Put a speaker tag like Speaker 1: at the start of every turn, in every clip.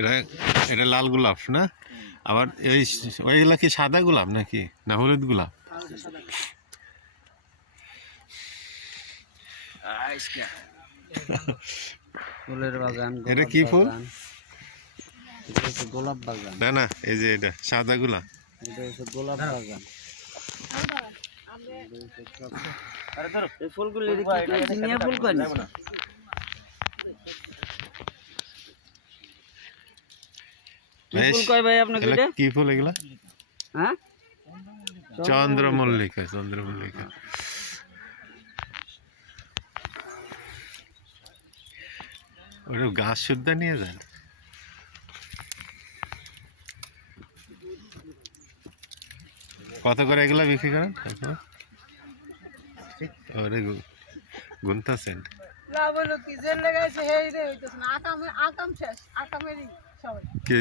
Speaker 1: এটা এটা লাল গোলাপ না? আবার এই ওইগুলা কি সাদা গোলাপ নাকি? না হলুদ গোলাপ?
Speaker 2: ফুলের বাগান
Speaker 1: এটা কি ফুল?
Speaker 2: গোলাপ বাগান।
Speaker 1: না না এই যে এটা সাদা গোলাপ।
Speaker 2: এটা হচ্ছে গোলাপ বাগান। এই ফুলগুলি ফুল কয় কি ফুল কয় ভাই আপনাকে এটা
Speaker 1: কি ফুল এগুলা?
Speaker 2: হ্যাঁ?
Speaker 1: চন্দ্রমল্লিকা চন্দ্রমল্লিকা। ওটা গাছ সুদ্ধা নিয়ে যান। কত করে এগুলা বিক্রি করেন? ওরে গু- গুনতাছেন
Speaker 3: লাভ হলো কি যে লেগাইছে সেই রে হইতেছে না। আকাম আকাম শেষ। আকামেরই সবাই।
Speaker 1: কি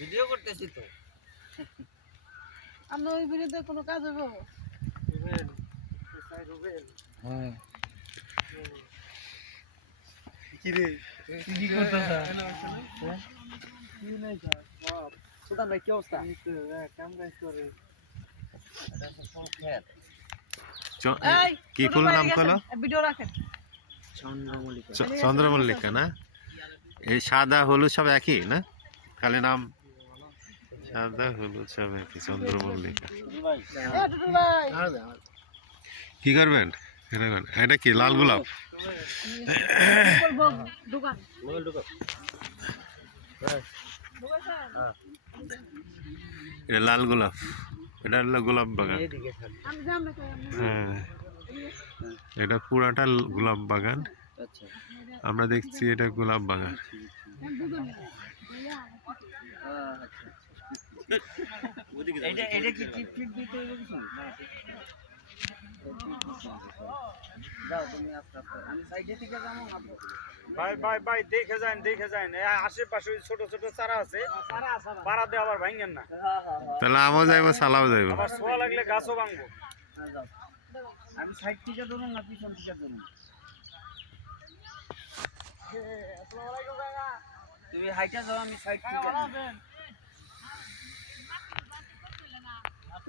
Speaker 2: ভিডিও করতেছি তো।
Speaker 3: আমরা ওই বিরুদ্ধে কোনো কাজ হইব?
Speaker 2: হ্যাঁ। সুলতান ভাই কি অবস্থা?
Speaker 3: এই
Speaker 1: কি ফুল নাম কলো?
Speaker 3: ভিডিও রাখেন।
Speaker 2: চন্দ্রমল্লিকা
Speaker 1: চ- চন্দ্রমল্লিকা না? এই সাদা হলুদ সব একই না? খালি নাম সাদা হলুদ সব একই চন্দ্রমল্লিকা কি করবেন? এটা কি লাল গোলাপ? এটা লাল গোলাপ। এটা হলো গোলাপ বাগান। হ্যাঁ। এটা পুরাটা গোলাপ বাগান।
Speaker 2: আচ্ছা
Speaker 1: আমরা দেখছি এটা গোলাপ বাগান।
Speaker 2: এটা এটা কি টিপ টিপ দিতে হবে কিছু? যাও তুমি আস্তে আস্তে। আমি সাইডে থেকে যাব না
Speaker 4: ভাই ভাই ভাই দেখে যান দেখে যান। আশেপাশে ছোট ছোট চারা আছে। পাড়া দিয়ে আবার ভাঙেন না।
Speaker 2: হ্যাঁ হ্যাঁ হ্যাঁ।
Speaker 1: তাহলে আমও যাইব সালাও যাইব।
Speaker 4: আবার ছোঁয়া লাগলে গাছও ভাঙবো।
Speaker 2: হ্যাঁ, আমি সাইড থেকে ধরুন না পিছন থেকে ধরুন? তুমি হাইটা যাও আমি সাইড থেকে যাই। তুমি হাইটা যাও আমি লিখুন দেবো, আমি লিখুন দেবো। যাও, হাইটা যাও। হ্যাঁ।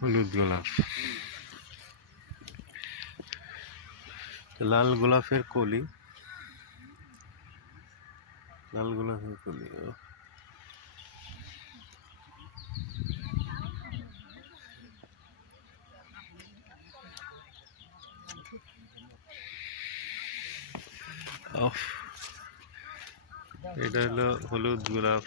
Speaker 1: হলুদ গোলাপ। লাল গোলাপের কলি। লাল গোলাপের কলি এটা হলো হলুদ গোলাপ।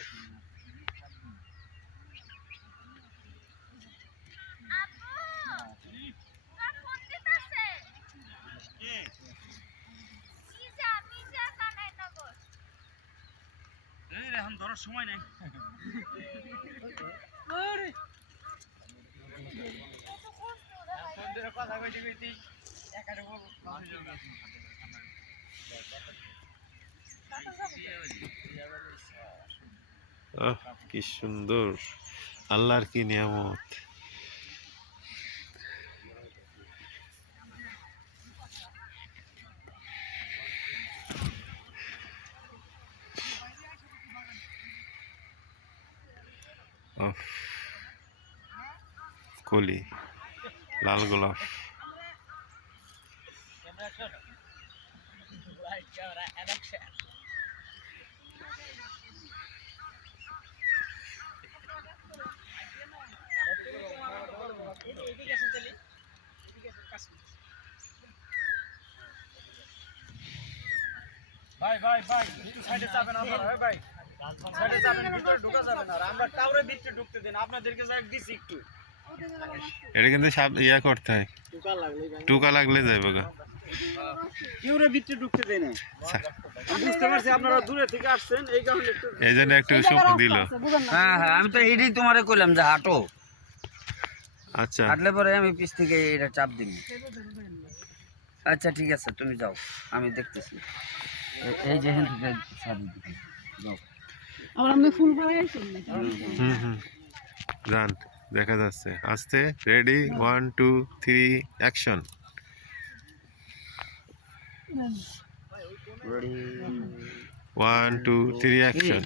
Speaker 4: এখন ধরার সময় নেই।
Speaker 3: ওরে
Speaker 4: কথা কইতে কইতে
Speaker 1: আহ কি সুন্দর। আল্লাহর কি নিয়ামত। উফ, কলি লাল গোলাপ।
Speaker 4: ভাই ভাই ভাই একটু সাইডে চাপেন আপনারা ভাই। ভাই সাইডে চাপেন ভিতরে ঢোকা যাবে না আর আমরা টাওরে ভিতরে ঢুকতে দিন আপনাদেরকে যাই দিছি একটু।
Speaker 1: এটা কিন্তু সাব ইয়া করতে হয়।
Speaker 2: টুকা লাগলে
Speaker 1: যাইব গা।
Speaker 4: কেউ ভিতরে ঢুকতে দেয় না। বুঝতে পারছি আপনারা দূরে থেকে আসছেন এই কারণে একটু
Speaker 1: এই জন্য একটু সুখ দিল।
Speaker 2: হ্যাঁ হ্যাঁ আমি তো এইটাই তোমারে কইলাম যে হাঁটো।
Speaker 1: আচ্ছা।
Speaker 2: হাঁটলে পরে আমি পিছ থেকে এটা চাপ দিই আচ্ছা ঠিক আছে তুমি যাও। আমি দেখতেছি। এই যে হেন থেকে যাও।
Speaker 3: আবার ফুল
Speaker 1: হুম হুম। যান দেখা যাচ্ছে। আস্তে ready one two three action one two three action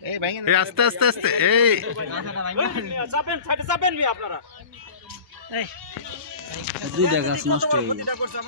Speaker 1: এই আস্তে আস্তে আস্তে এই।
Speaker 4: চাপেন চাপেন আপনারা
Speaker 2: দুইটা গাছ নষ্ট হয়ে গেল
Speaker 4: ক্ষতিটা করছে আমার?